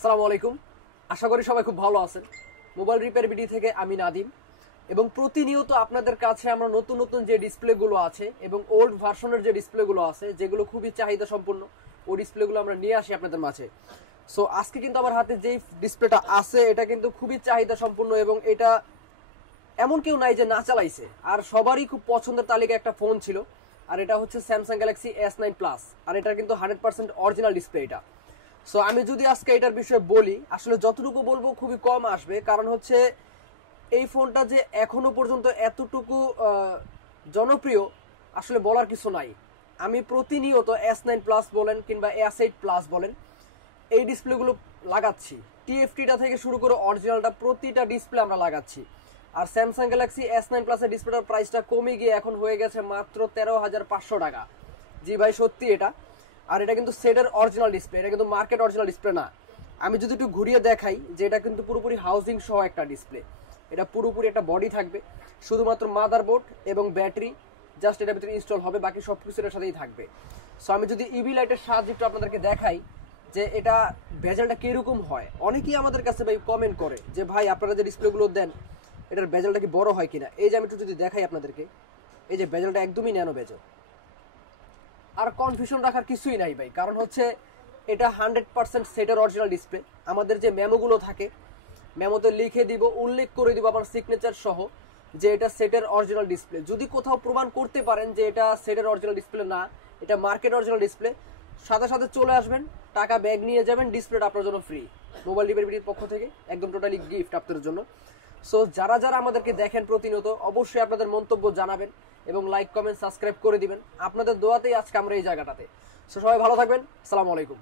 আসসালামু আলাইকুম। আশা করি সবাই খুব ভালো আছেন। মোবাইল রিপেয়ার বিডি থেকে আমি নাদিম এবং প্রতিনিয়ত আপনাদের কাছে আমরা নতুন নতুন যে ডিসপ্লেগুলো আছে এবং ওল্ড ভার্সনের যে ডিসপ্লেগুলো আছে যেগুলো খুবই চাহিদা সম্পন্ন ওই ডিসপ্লেগুলো আমরা নিয়ে আসি আপনাদের মাঝে। সো আজকে কিন্তু আমার হাতে যেই ডিসপ্লেটা আছে এটা কিন্তু খুবই চাহিদা সম্পন্ন এবং এটা এমন কেউ নাই যে না চালাইছে, আর সবারই খুব পছন্দের তালিকায় একটা ফোন ছিল। আর এটা হচ্ছে স্যামসাং গ্যালাক্সি S9 প্লাস, আর এটা কিন্তু 100% অরিজিনাল ডিসপ্লে এটা। সো আমি যদি আজকে এটার বিষয়ে বলি, আসলে যতটুকু বলবো খুবই কম আসবে, কারণ হচ্ছে এই ফোনটা যে এখনো পর্যন্ত এতটুকু জনপ্রিয় আসলে বলার কিছু নাই। আমি প্রতিনিয়ত S9 প্লাস বলেন কিংবা S8 প্লাস বলেন এই ডিসপ্লেগুলো লাগাচ্ছি, TFTটা থেকে শুরু করে অরিজিনালটা প্রতিটা ডিসপ্লে আমরা লাগাচ্ছি। আর স্যামসাং গ্যালাক্সি S9 প্লাসের ডিসপ্লেটার প্রাইসটা কমে গিয়ে এখন হয়ে গেছে মাত্র 13,500 টাকা। জি ভাই, সত্যি এটা। আর এটা কিন্তু সেটের অরিজিনাল ডিসপ্লে, এটা কিন্তু মার্কেট অরিজিনাল ডিসপ্লে না। আমি যদি একটু ঘুরিয়ে দেখাই যে এটা কিন্তু পুরোপুরি হাউজিং সহ একটা ডিসপ্লে। এটা পুরোপুরি একটা বডি থাকবে, শুধুমাত্র মাদারবোর্ড এবং ব্যাটারি জাস্ট এটার ভিতরে ইনস্টল হবে, বাকি সব কিছু এটার সাথেই থাকবে। সো আমি যদি ইভি লাইটের সাহায্যে একটু আপনাদেরকে দেখাই যে এটা ভেজালটা কিরকম হয়। অনেকেই আমাদের কাছে ভাই কমেন্ট করে যে ভাই আপনারা যে ডিসপ্লেগুলো দেন এটার বেজেলটা কি বড় হয় কিনা। এই যে আমি একটু যদি দেখাই আপনাদেরকে, এই যে বেজেলটা একদমই ন্যানো বেজেল। আর কনফিউশন রাখার কিছুই নাই ভাই, কারণ হচ্ছে এটা 100% সেটের অরিজিনাল ডিসপ্লে। আমাদের যে মেমোগুলো থাকে মেমোতে লিখে দিব, উল্লেখ করে দিব আমার সিগনেচার সহ যে এটা সেটের অরিজিনাল ডিসপ্লে। যদি কোথাও প্রমাণ করতে পারেন যে এটা সেটের অরিজিনাল ডিসপ্লে না, এটা মার্কেট অরিজিনাল ডিসপ্লে, সাথে সাথে চলে আসবেন, টাকা ব্যাগ নিয়ে যাবেন, ডিসপ্লেটা আপনার জন্য ফ্রি মোবাইল রিপেয়ার বিডির পক্ষ থেকে, একদম টোটালি গিফট আপনাদের জন্য। সো যারা যারা আমাদেরকে দেখেন প্রতিনিয়ত অবশ্যই আপনাদের মন্তব্য জানাবেন এবং লাইক কমেন্ট সাবস্ক্রাইব করে দিবেন। আপনাদের দোয়াতেই আজকে আমরা এই জায়গাটাতে। সো সবাই ভালো থাকবেন। আসসালামু আলাইকুম।